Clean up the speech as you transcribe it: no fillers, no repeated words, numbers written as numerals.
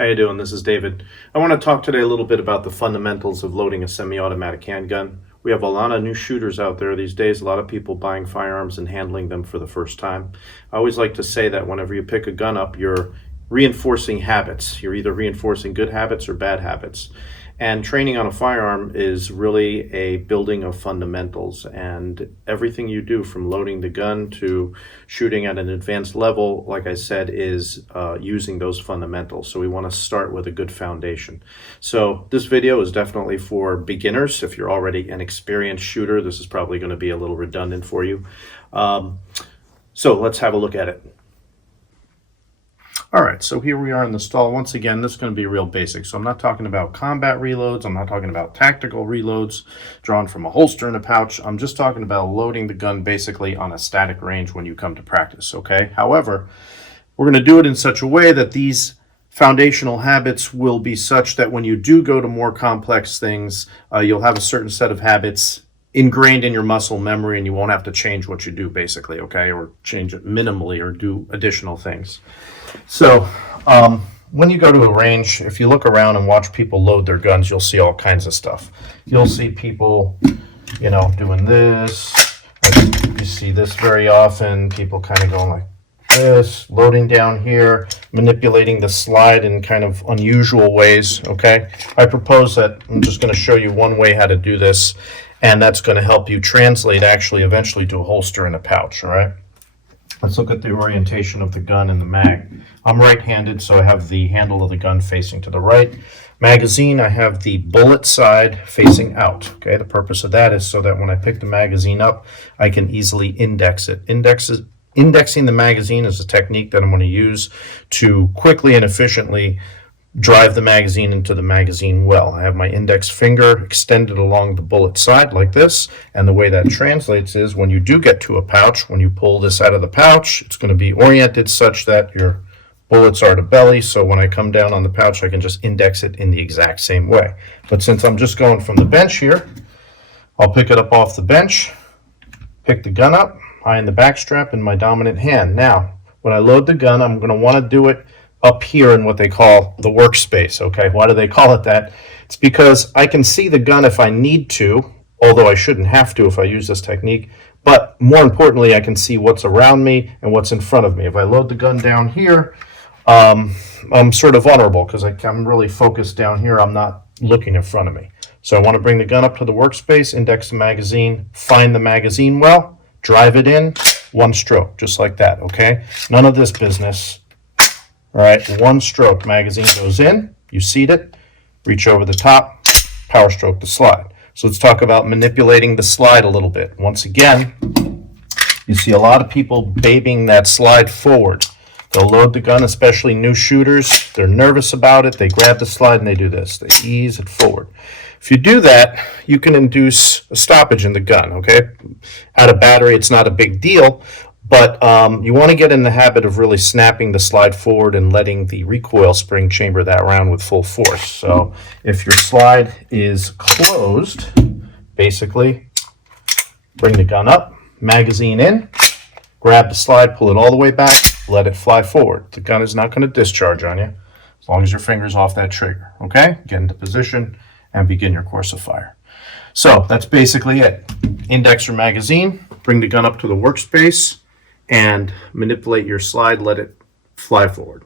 How you doing? This is David. I want to talk today a little bit about the fundamentals of loading a semi-automatic handgun. We have a lot of new shooters out there these days, a lot of people buying firearms and handling them for the first time. I always like to say that whenever you pick a gun up, you're reinforcing habits. You're either reinforcing good habits or bad habits. And training on a firearm is really a building of fundamentals, and everything you do from loading the gun to shooting at an advanced level, like I said, is using those fundamentals. So we want to start with a good foundation. So this video is definitely for beginners. If you're already an experienced shooter, this is probably going to be a little redundant for you. So let's have a look at it. All right, so here we are in the stall. Once again, this is going to be real basic. So I'm not talking about combat reloads. I'm not talking about tactical reloads drawn from a holster in a pouch. I'm just talking about loading the gun basically on a static range when you come to practice, okay? However, we're going to do it in such a way that these foundational habits will be such that when you do go to more complex things, you'll have a certain set of habits ingrained in your muscle memory, and you won't have to change what you do basically, okay? Or change it minimally or do additional things. So when you go to a range, if you look around and watch people load their guns, you'll see all kinds of stuff. You'll see people, doing this. You see this very often, people kind of going like this, loading down here, manipulating the slide in kind of unusual ways, okay? I propose that I'm just going to show you one way how to do this, and that's going to help you translate actually eventually to a holster and a pouch, all right? Let's look at the orientation of the gun and the mag. I'm right-handed, so I have the handle of the gun facing to the right. Magazine, I have the bullet side facing out. Okay, the purpose of that is so that when I pick the magazine up, I can easily index it. Indexing the magazine is a technique that I'm going to use to quickly and efficiently drive the magazine into the magazine well. I have my index finger extended along the bullet side like this, and the way that translates is when you do get to a pouch, when you pull this out of the pouch, it's going to be oriented such that your bullets are to belly, so when I come down on the pouch, I can just index it in the exact same way. But since I'm just going from the bench here, I'll pick it up off the bench, pick the gun up, high in the back strap in my dominant hand. Now, when I load the gun, I'm going to want to do it up here in what they call the workspace, okay? Why do they call it that? It's because I can see the gun if I need to, although I shouldn't have to if I use this technique, but more importantly, I can see what's around me and what's in front of me. If I load the gun down here, I'm sort of vulnerable because I'm really focused down here. I'm not looking in front of me. So I want to bring the gun up to the workspace, index the magazine, find the magazine well, drive it in, one stroke, just like that, okay? None of this business. All right, one stroke, magazine goes in, you seat it, reach over the top, power stroke the slide. So let's talk about manipulating the slide a little bit. Once again, you see a lot of people babying that slide forward. They'll load the gun, especially new shooters. They're nervous about it. They grab the slide and they do this. They ease it forward. If you do that, you can induce a stoppage in the gun, okay? Out of battery, it's not a big deal. But you want to get in the habit of really snapping the slide forward and letting the recoil spring chamber that round with full force. So if your slide is closed, basically bring the gun up, magazine in, grab the slide, pull it all the way back, let it fly forward. The gun is not going to discharge on you as long as your finger's off that trigger. Okay? Get into position and begin your course of fire. So that's basically it. Index your magazine, bring the gun up to the workspace, and manipulate your slide, let it fly forward.